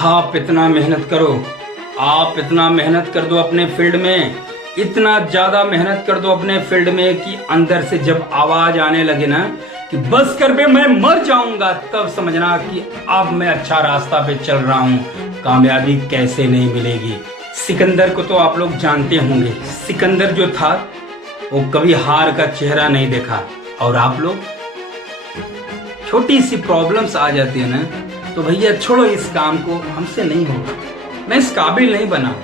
आप इतना मेहनत करो, आप इतना मेहनत कर दो अपने फील्ड में, इतना ज़्यादा मेहनत कर दो अपने फील्ड में कि अंदर से जब आवाज़ आने लगे ना कि बस कर बे मैं मर जाऊंगा, तब समझना कि अब मैं अच्छा रास्ता पे चल रहा हूँ, कामयाबी कैसे नहीं मिलेगी। सिकंदर को तो आप लोग जानते होंगे। सिकंदर जो था वो कभी हार का चेहरा नहीं देखा। और आप लोग छोटी सी प्रॉब्लम्स आ जाती है ना तो भैया छोड़ो इस काम को, हमसे नहीं होगा, मैं इस काबिल नहीं बना।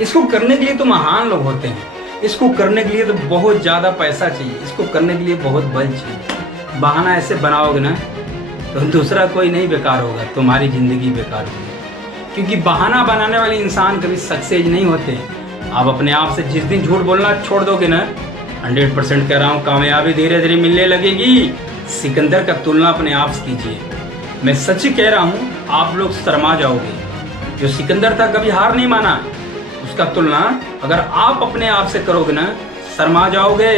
इसको करने के लिए तो महान लोग होते हैं, इसको करने के लिए तो बहुत ज़्यादा पैसा चाहिए, इसको करने के लिए बहुत बल चाहिए। बहाना ऐसे बनाओगे ना तो दूसरा कोई नहीं बेकार होगा, तुम्हारी ज़िंदगी बेकार होगी। क्योंकि बहाना बनाने वाले इंसान कभी सक्सेस नहीं होते। आप अपने आप से जिस दिन झूठ बोलना छोड़ दोगे ना, 100% कह रहा हूँ कामयाबी धीरे धीरे मिलने लगेगी। सिकंदर का तुलना अपने आप से कीजिए, मैं सच कह रहा हूँ, आप लोग शर्मा जाओगे। जो सिकंदर था कभी हार नहीं माना, उसका तुलना अगर आप अपने आप से करोगे ना शर्मा जाओगे।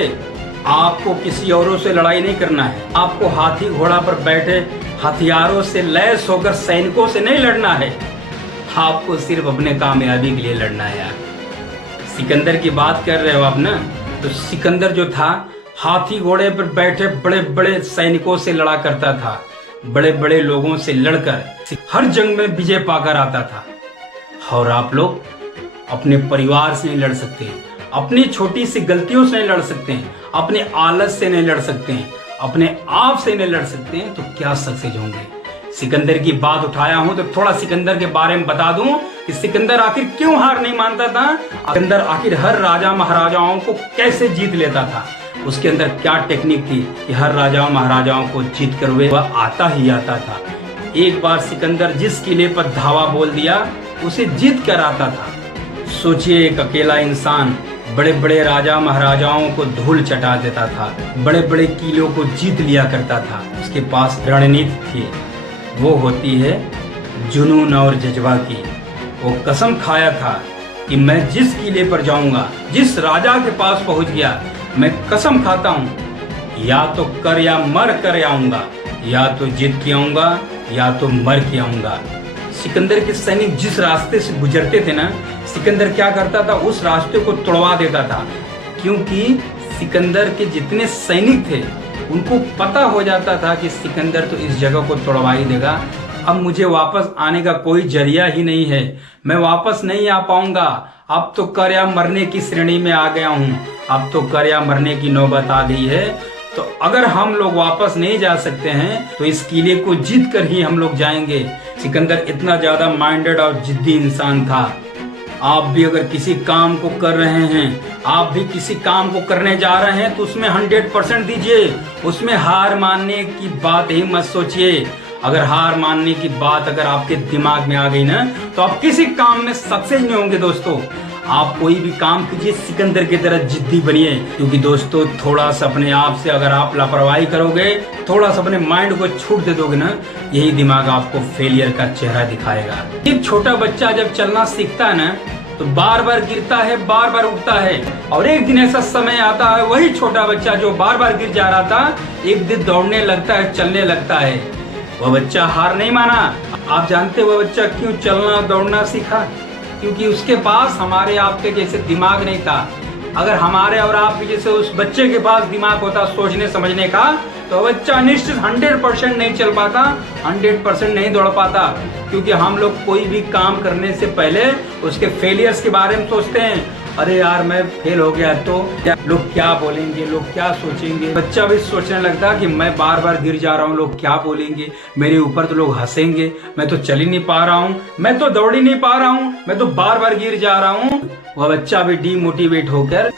आपको किसी औरों से लड़ाई नहीं करना है, आपको हाथी घोड़ा पर बैठे हथियारों से लैस होकर सैनिकों से नहीं लड़ना है, आपको सिर्फ अपने कामयाबी के लिए लड़ना है यार। सिकंदर की बात कर रहे हो आप ना, तो सिकंदर जो था हाथी घोड़े पर बैठे बड़े बड़े सैनिकों से लड़ा करता था, बड़े बड़े लोगों से लड़कर हर जंग में विजय पाकर आता था। और आप लोग अपने परिवार से नहीं लड़ सकते, अपनी छोटी सी गलतियों से नहीं लड़ सकते हैं, अपने आलस से नहीं लड़ सकते हैं, अपने आप से नहीं लड़ सकते हैं, तो क्या सक्सेस होंगे। सिकंदर की बात उठाया हूं तो थोड़ा सिकंदर के बारे में बता दूं कि सिकंदर आखिर क्यों हार नहीं मानता था, सिकंदर आखिर हर राजा महाराजाओं को कैसे जीत लेता था, उसके अंदर क्या टेक्निक थी कि हर राजाओं महाराजाओं को जीत कर वह आता ही आता था। एक बार सिकंदर जिस किले पर धावा बोल दिया उसे जीत कर आता था। सोचिए, एक अकेला इंसान बड़े बड़े राजा महाराजाओं को धूल चटा देता था, बड़े बड़े किलों को जीत लिया करता था। उसके पास रणनीति थी, वो होती है जुनून और जज्बा की। वो कसम खाया था कि मैं जिस किले पर जाऊंगा, जिस राजा के पास पहुंच गया, मैं कसम खाता हूं या तो कर या मर कर आऊंगा, या तो जीत के आऊंगा या तो मर के आऊंगा। सिकंदर के सैनिक जिस रास्ते से गुजरते थे ना, सिकंदर क्या करता था, उस रास्ते को तोड़वा देता था। क्योंकि सिकंदर के जितने सैनिक थे उनको पता हो जाता था कि सिकंदर तो इस जगह को तोड़वा ही देगा, अब मुझे वापस आने का कोई जरिया ही नहीं है, मैं वापस नहीं आ पाऊंगा, अब तो कर या मरने की श्रेणी में आ गया हूँ, अब तो कर या मरने की नौबत आ गई है। तो अगर हम लोग वापस नहीं जा सकते हैं तो इस किले को जीत कर ही हम लोग जाएंगे। सिकंदर इतना ज्यादा माइंडेड और जिद्दी इंसान था। आप भी अगर किसी काम को कर रहे हैं, आप भी किसी काम को करने जा रहे हैं तो उसमें 100% दीजिए, उसमें हार मानने की बात ही मत सोचिए। अगर हार मानने की बात अगर आपके दिमाग में आ गई ना तो आप किसी काम में सक्सेस नहीं होंगे दोस्तों। आप कोई भी काम कीजिए सिकंदर की तरह जिद्दी बनिए, क्योंकि दोस्तों थोड़ा सा अपने आप से अगर आप लापरवाही करोगे, थोड़ा सा अपने माइंड को छूट दे दोगे ना, यही दिमाग आपको फेलियर का चेहरा दिखाएगा। एक छोटा बच्चा जब चलना सीखता है ना तो बार बार गिरता है, बार बार उठता है, और एक दिन ऐसा समय आता है वही छोटा बच्चा जो बार बार गिर जा रहा था एक दिन दौड़ने लगता है, चलने लगता है। वह बच्चा हार नहीं माना। आप जानते वह बच्चा क्यों चलना दौड़ना सीखा? क्योंकि उसके पास हमारे आपके जैसे दिमाग नहीं था। अगर हमारे और आपके जैसे उस बच्चे के पास दिमाग होता सोचने समझने का, तो बच्चा निश्चित 100% नहीं चल पाता, 100% नहीं दौड़ पाता। क्योंकि हम लोग कोई भी काम करने से पहले उसके फेलियर्स के बारे में सोचते हैं। अरे यार मैं फेल हो गया तो लोग क्या बोलेंगे, लोग क्या सोचेंगे। बच्चा भी सोचने लगता कि मैं बार बार गिर जा रहा हूँ, लोग क्या बोलेंगे, मेरे ऊपर तो लोग हंसेंगे, मैं तो चल ही नहीं पा रहा हूँ, मैं तो दौड़ ही नहीं पा रहा हूँ, मैं तो बार बार गिर जा रहा हूँ। वह बच्चा भी डीमोटिवेट होकर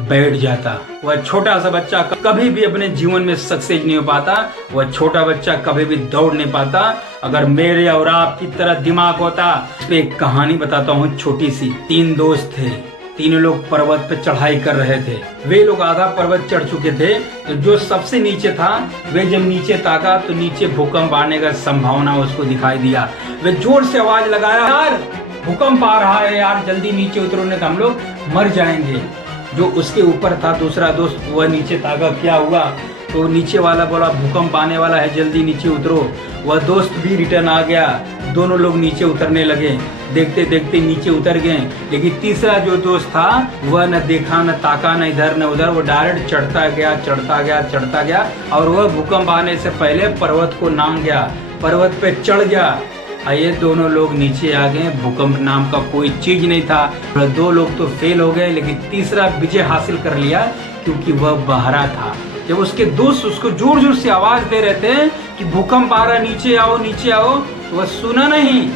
बैठ जाता। वह छोटा सा बच्चा कभी भी अपने जीवन में सक्सेस नहीं हो पाता, वह छोटा बच्चा कभी भी दौड़ नहीं पाता। अगर मेरे और आपकी तरह दिमाग होता। एक कहानी बताता हूँ छोटी सी। 3 दोस्त थे, तीनों लोग पर्वत पे चढ़ाई कर रहे थे। वे लोग आधा पर्वत चढ़ चुके थे, तो जो सबसे नीचे था वे जब नीचे ताका तो नीचे भूकंप आने का संभावना उसको दिखाई दिया। वे जोर से आवाज लगाया, यार भूकंप आ रहा है यार, जल्दी नीचे उतरो नहीं तो हम लोग मर जाएंगे। जो उसके ऊपर था दूसरा दोस्त, वह नीचे ताका, क्या हुआ? तो नीचे वाला बोला भूकंप आने वाला है, जल्दी नीचे उतरो। वह दोस्त भी रिटर्न आ गया, दोनों लोग नीचे उतरने लगे। देखते देखते नीचे उतर गए, लेकिन तीसरा जो दोस्त था वह न देखा न ताका, न इधर न उधर, वो डायरेक्ट चढ़ता गया और वह भूकंप आने से पहले पर्वत को नाम गया, पर्वत पे चढ़ गया। ये दोनों लोग नीचे आ गए। भूकंप नाम का कोई चीज नहीं था। 2 लोग तो फेल हो गए, लेकिन तीसरा विजय हासिल कर लिया क्योंकि वह बहरा था। जब उसके दोस्त उसको जोर जोर से आवाज दे रहे थे कि भूकंप आ रहा, नीचे आओ नीचे आओ, तो वह सुना नहीं।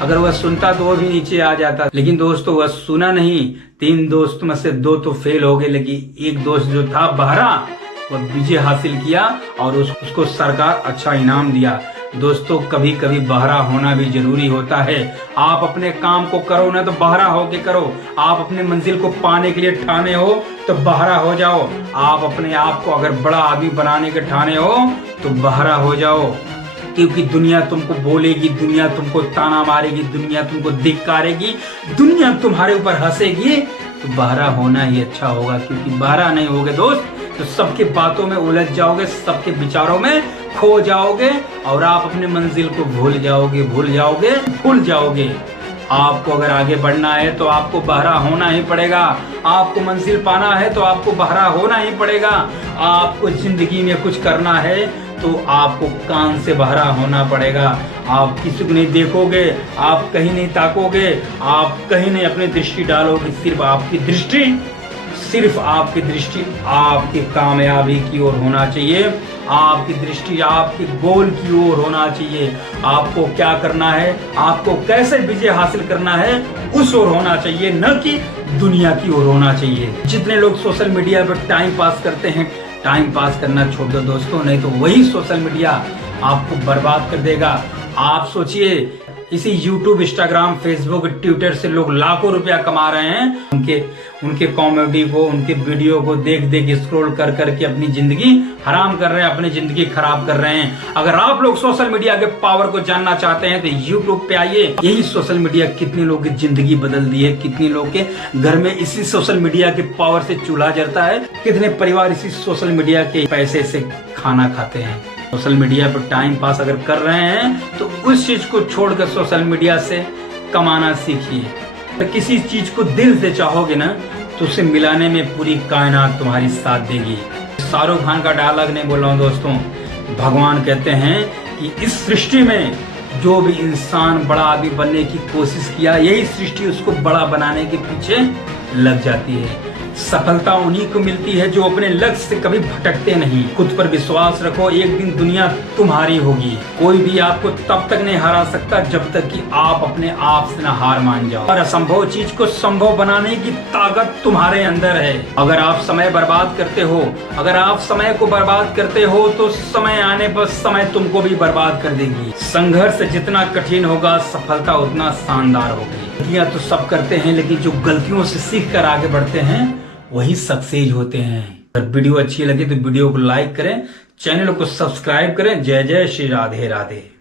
अगर वह सुनता तो वह भी नीचे आ जाता, लेकिन दोस्तों वह सुना नहीं। 3 दोस्त में से 2 तो फेल हो गए, लेकिन एक दोस्त जो था बहरा, वह विजय हासिल किया और उसको सरकार अच्छा इनाम दिया। दोस्तों कभी कभी बहरा होना भी जरूरी होता है। आप अपने काम को करो ना तो बहरा होके करो। आप अपने मंजिल को पाने के लिए ठाने हो तो बहरा हो जाओ। आप अपने आप को अगर बड़ा आदमी बनाने के ठाने हो तो बहरा हो जाओ, क्योंकि दुनिया तुमको बोलेगी, दुनिया तुमको ताना मारेगी, दुनिया तुमको धिक्कारेगी, दुनिया तुम्हारे ऊपर हंसेगी, तो बहरा होना ही अच्छा होगा। क्योंकि बहरा नहीं होगे दोस्त तो सबके बातों में उलझ जाओगे, सबके विचारों में खो जाओगे और आप अपने मंजिल को भूल जाओगे। आपको अगर आगे बढ़ना है तो आपको बहरा होना ही पड़ेगा। आपको मंजिल पाना है तो आपको बहरा होना ही पड़ेगा। आपको जिंदगी में कुछ करना है तो आपको कान से बहरा होना पड़ेगा। आप किसी को नहीं देखोगे, आप कहीं नहीं ताकोगे, आप कहीं नहीं अपनी दृष्टि डालोगे। सिर्फ आपकी दृष्टि आपकी कामयाबी की ओर होना चाहिए। आपकी दृष्टि आपके गोल की ओर होना चाहिए। आपको क्या करना है, आपको कैसे विजय हासिल करना है, उस ओर होना चाहिए, न कि दुनिया की ओर होना चाहिए। जितने लोग सोशल मीडिया पर टाइम पास करते हैं, टाइम पास करना छोड़ दो दोस्तों, नहीं तो वही सोशल मीडिया आपको बर्बाद कर देगा। आप सोचिए, इसी YouTube, इंस्टाग्राम, फेसबुक, ट्विटर से लोग लाखों रुपया कमा रहे हैं। उनके कॉमेडी को, उनके वीडियो को देख स्क्रॉल कर करके अपनी जिंदगी हराम कर रहे हैं, अपनी जिंदगी खराब कर रहे हैं। अगर आप लोग सोशल मीडिया के पावर को जानना चाहते हैं तो YouTube पे आइए। यही सोशल मीडिया कितने लोगों की जिंदगी बदल दी है, कितने लोग के घर में इसी सोशल मीडिया के पावर से चूल्हा जलता है, कितने परिवार इसी सोशल मीडिया के पैसे से खाना खाते हैं। सोशल मीडिया पर टाइम पास अगर कर रहे हैं तो उस चीज को छोड़कर सोशल मीडिया से कमाना सीखिए। तो किसी चीज को दिल से चाहोगे ना तो उसे मिलाने में पूरी कायनात तुम्हारी साथ देगी। शाहरुख खान का डायलॉग नहीं बोल रहा हूँ दोस्तों। भगवान कहते हैं कि इस सृष्टि में जो भी इंसान बड़ा आदमी बनने की कोशिश किया, यही सृष्टि उसको बड़ा बनाने के पीछे लग जाती है। सफलता उन्हीं को मिलती है जो अपने लक्ष्य से कभी भटकते नहीं। खुद पर विश्वास रखो, एक दिन दुनिया तुम्हारी होगी। कोई भी आपको तब तक नहीं हरा सकता जब तक कि आप अपने आप से न हार मान जाओ। और असंभव चीज को संभव बनाने की ताकत तुम्हारे अंदर है। अगर आप समय बर्बाद करते हो, तो समय आने पर समय तुमको भी बर्बाद कर देगी। संघर्ष जितना कठिन होगा, सफलता उतना शानदार होगी। गलतियां तो सब करते हैं, लेकिन जो गलतियों से सीख कर आगे बढ़ते हैं वही सक्सेस होते हैं। अगर वीडियो अच्छी लगे तो वीडियो को लाइक करें, चैनल को सब्सक्राइब करें। जय जय श्री राधे राधे।